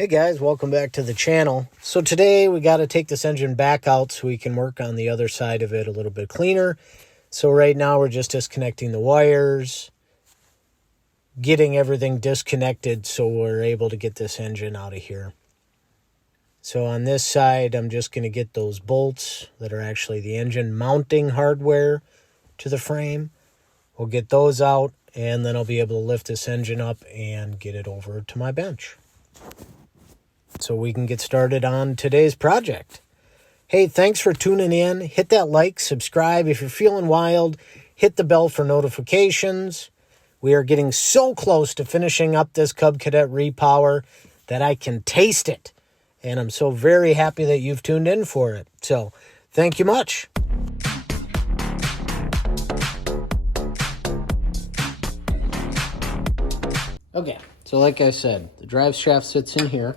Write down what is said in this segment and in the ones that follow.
Hey guys, welcome back to the channel. So today we got to take this engine back out so we can work on the other side of it a little bit cleaner. So right now we're just disconnecting the wires, getting everything disconnected so we're able to get this engine out of here. So on this side, I'm just going to get those bolts that are actually the engine mounting hardware to the frame. We'll get those out and then I'll be able to lift this engine up and get it over to my bench, so we can get started on today's project. Hey, thanks for tuning in. Hit that like, subscribe. If you're feeling wild, hit the bell for notifications. We are getting so close to finishing up this Cub Cadet repower that I can taste it. And I'm so very happy that you've tuned in for it. So thank you much. Okay, so like I said, the drive shaft sits in here.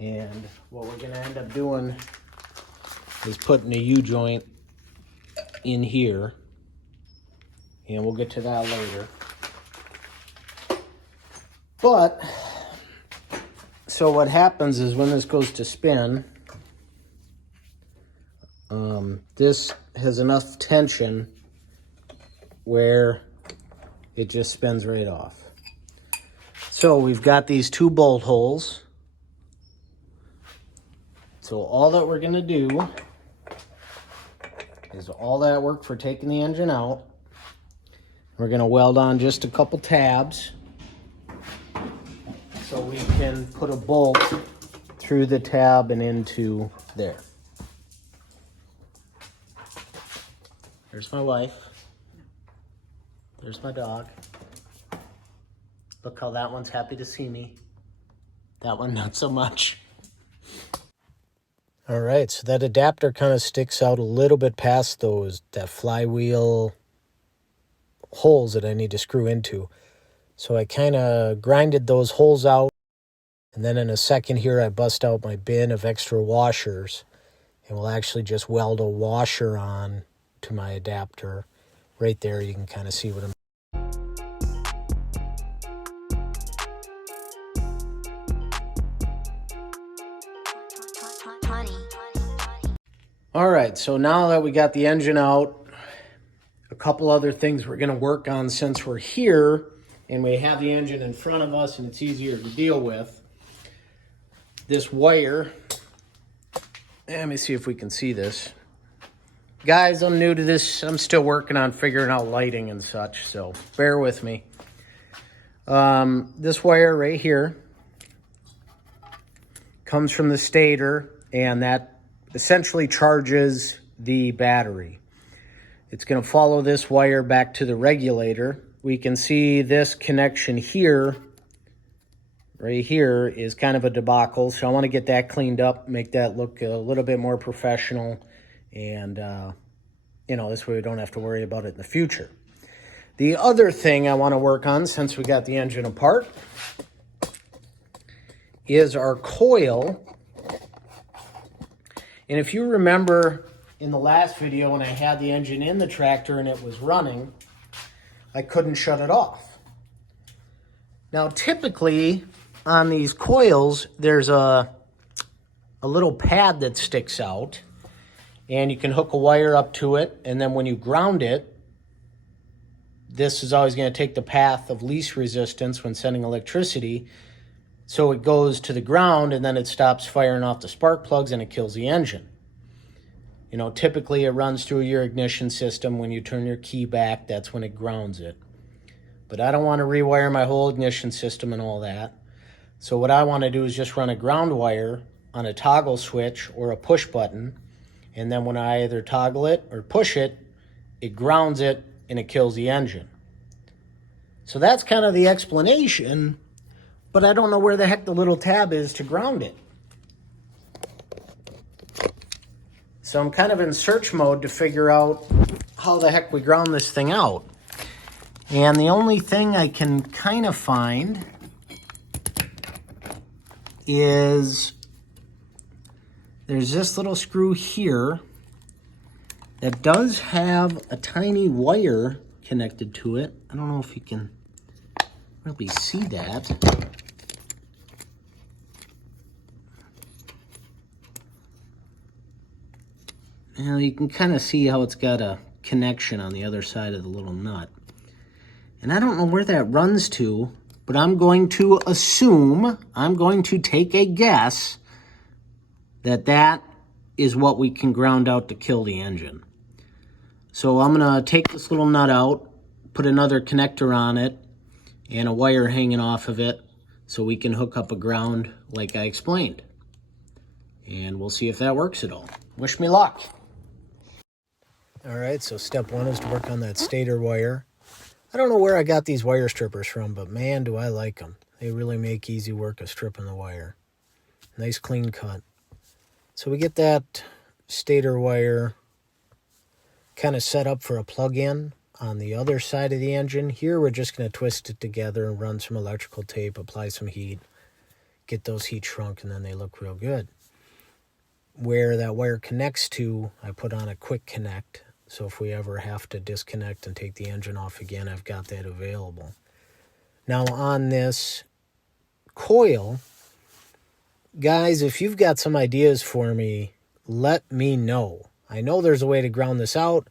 And what we're going to end up doing is putting a U-joint in here. And we'll get to that later. But, so what happens is when this goes to spin, this has enough tension where it just spins right off. So we've got these two bolt holes. So all that we're going to do is all that work for taking the engine out. We're going to weld on just a couple tabs so we can put a bolt through the tab and into there. There's my wife. There's my dog. Look how that one's happy to see me. That one not so much. All right, so that adapter kind of sticks out a little bit past that flywheel holes that I need to screw into. So I kind of grinded those holes out, and then in a second here I bust out my bin of extra washers, and we'll actually just weld a washer on to my adapter. Right there you can kind of see what I'm. All right, so now that we got the engine out, a couple other things we're going to work on since we're here and we have the engine in front of us and it's easier to deal with. This wire, let me see if we can see this. Guys, I'm new to this. I'm still working on figuring out lighting and such, so bear with me. This wire right here comes from the stator, and that essentially charges the battery. It's going to follow this wire back to the regulator. We can see this connection here, right here, is kind of a debacle. So I want to get that cleaned up, make that look a little bit more professional. And, this way we don't have to worry about it in the future. The other thing I want to work on, since we got the engine apart, is our coil. And if you remember in the last video when I had the engine in the tractor and it was running, I couldn't shut it off. Now typically on these coils, there's a little pad that sticks out and you can hook a wire up to it, and then when you ground it, this is always going to take the path of least resistance when sending electricity. So it goes to the ground and then it stops firing off the spark plugs and it kills the engine. Typically it runs through your ignition system. When you turn your key back, that's when it grounds it. But I don't want to rewire my whole ignition system and all that. So what I want to do is just run a ground wire on a toggle switch or a push button. And then when I either toggle it or push it, it grounds it and it kills the engine. So that's kind of the explanation. But I don't know where the heck the little tab is to ground it. So I'm kind of in search mode to figure out how the heck we ground this thing out. And the only thing I can kind of find is there's this little screw here that does have a tiny wire connected to it. I don't know if you can really see that. you can kind of see how it's got a connection on the other side of the little nut. And I don't know where that runs to, but I'm going to assume, I'm going to take a guess that that is what we can ground out to kill the engine. So I'm going to take this little nut out, put another connector on it, and a wire hanging off of it so we can hook up a ground like I explained. And we'll see if that works at all. Wish me luck. All right, so step one is to work on that stator wire. I don't know where I got these wire strippers from, but man, do I like them. They really make easy work of stripping the wire. Nice clean cut. So we get that stator wire kind of set up for a plug-in on the other side of the engine. Here we're just going to twist it together and run some electrical tape, apply some heat, get those heat shrunk, and then they look real good. Where that wire connects to, I put on a quick connect. So if we ever have to disconnect and take the engine off again, I've got that available. Now on this coil, guys, if you've got some ideas for me, let me know. I know there's a way to ground this out.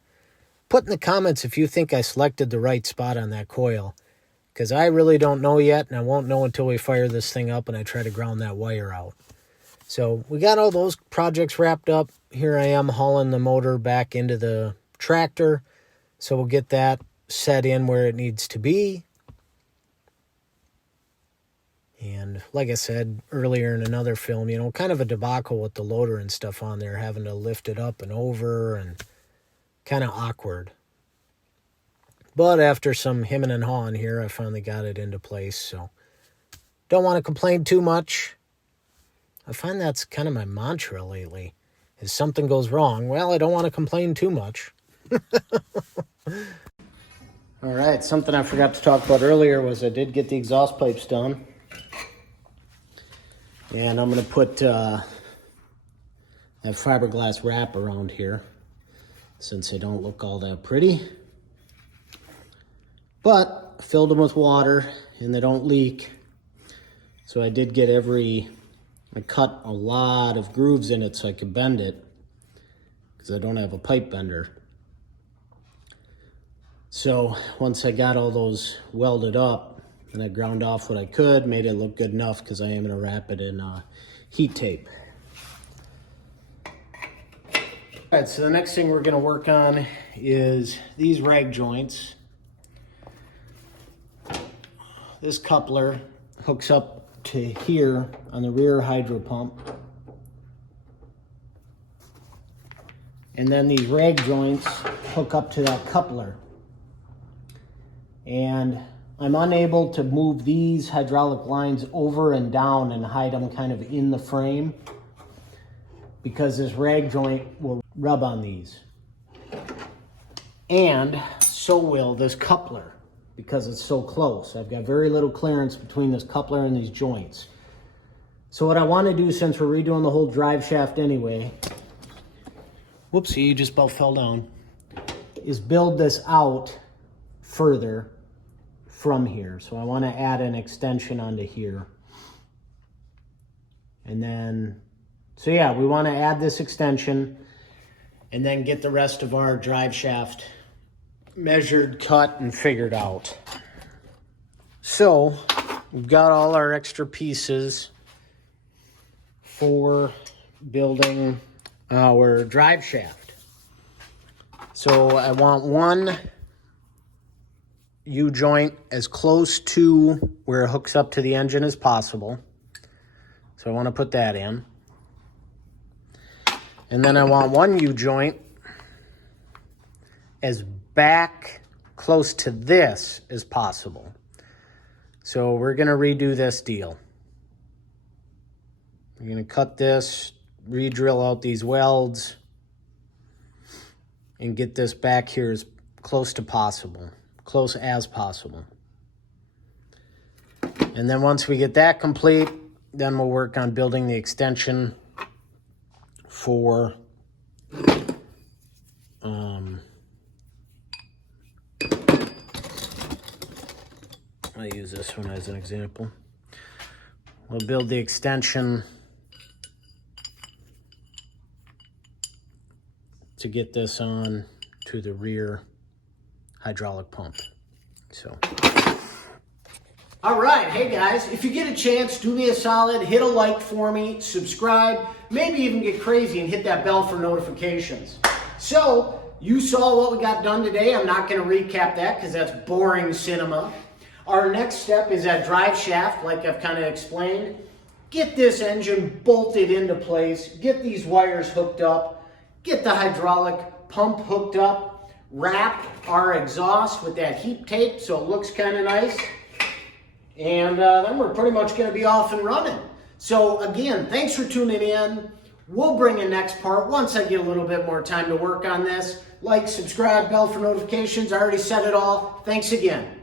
Put in the comments if you think I selected the right spot on that coil, because I really don't know yet, and I won't know until we fire this thing up and I try to ground that wire out. So we got all those projects wrapped up. Here I am hauling the motor back into the tractor, so we'll get that set in where it needs to be. And like I said earlier in another film, you know, kind of a debacle with the loader and stuff on there, having to lift it up and over, and kind of awkward. But after some hemming and hawing here, I finally got it into place, so don't want to complain too much. I find that's kind of my mantra lately. If something goes wrong, well, I don't want to complain too much. All right, something I forgot to talk about earlier was I did get the exhaust pipes done. And I'm going to put that fiberglass wrap around here, since they don't look all that pretty. But I filled them with water and they don't leak. So I did get I cut a lot of grooves in it so I could bend it, because I don't have a pipe bender. So once I got all those welded up, and I ground off what I could, made it look good enough, because I am going to wrap it in heat tape. All right, so the next thing we're going to work on is these rag joints. This coupler hooks up to here on the rear hydro pump. And then these rag joints hook up to that coupler. And I'm unable to move these hydraulic lines over and down and hide them kind of in the frame, because this rag joint will rub on these. And so will this coupler, because it's so close. I've got very little clearance between this coupler and these joints. So what I want to do, since we're redoing the whole drive shaft anyway, whoopsie, you just about fell down, is build this out further from here. So I want to add an extension onto here. And then, so yeah, we want to add this extension and then get the rest of our drive shaft measured, cut, and figured out. So we've got all our extra pieces for building our drive shaft. So I want one U-joint as close to where it hooks up to the engine as possible. So I want to put that in. And then I want one U-joint as back close to this as possible. So we're going to redo this deal. We're going to cut this, re-drill out these welds, and get this back here as close to possible. Close as possible. And then once we get that complete, then we'll work on building the extension for I'll use this one as an example. We'll build the extension to get this on to the rear hydraulic pump. So, all right, hey guys, if you get a chance, do me a solid, hit a like for me, subscribe, maybe even get crazy and hit that bell for notifications. So, you saw what we got done today. I'm not going to recap that because that's boring cinema. Our next step is that drive shaft, like I've kind of explained. Get this engine bolted into place, get these wires hooked up, get the hydraulic pump hooked up, wrap our exhaust with that heat tape so it looks kind of nice, and then we're pretty much going to be off and running. So again, thanks for tuning in. We'll bring a next part once I get a little bit more time to work on this. Like, subscribe, bell for notifications. I already said it all. Thanks again.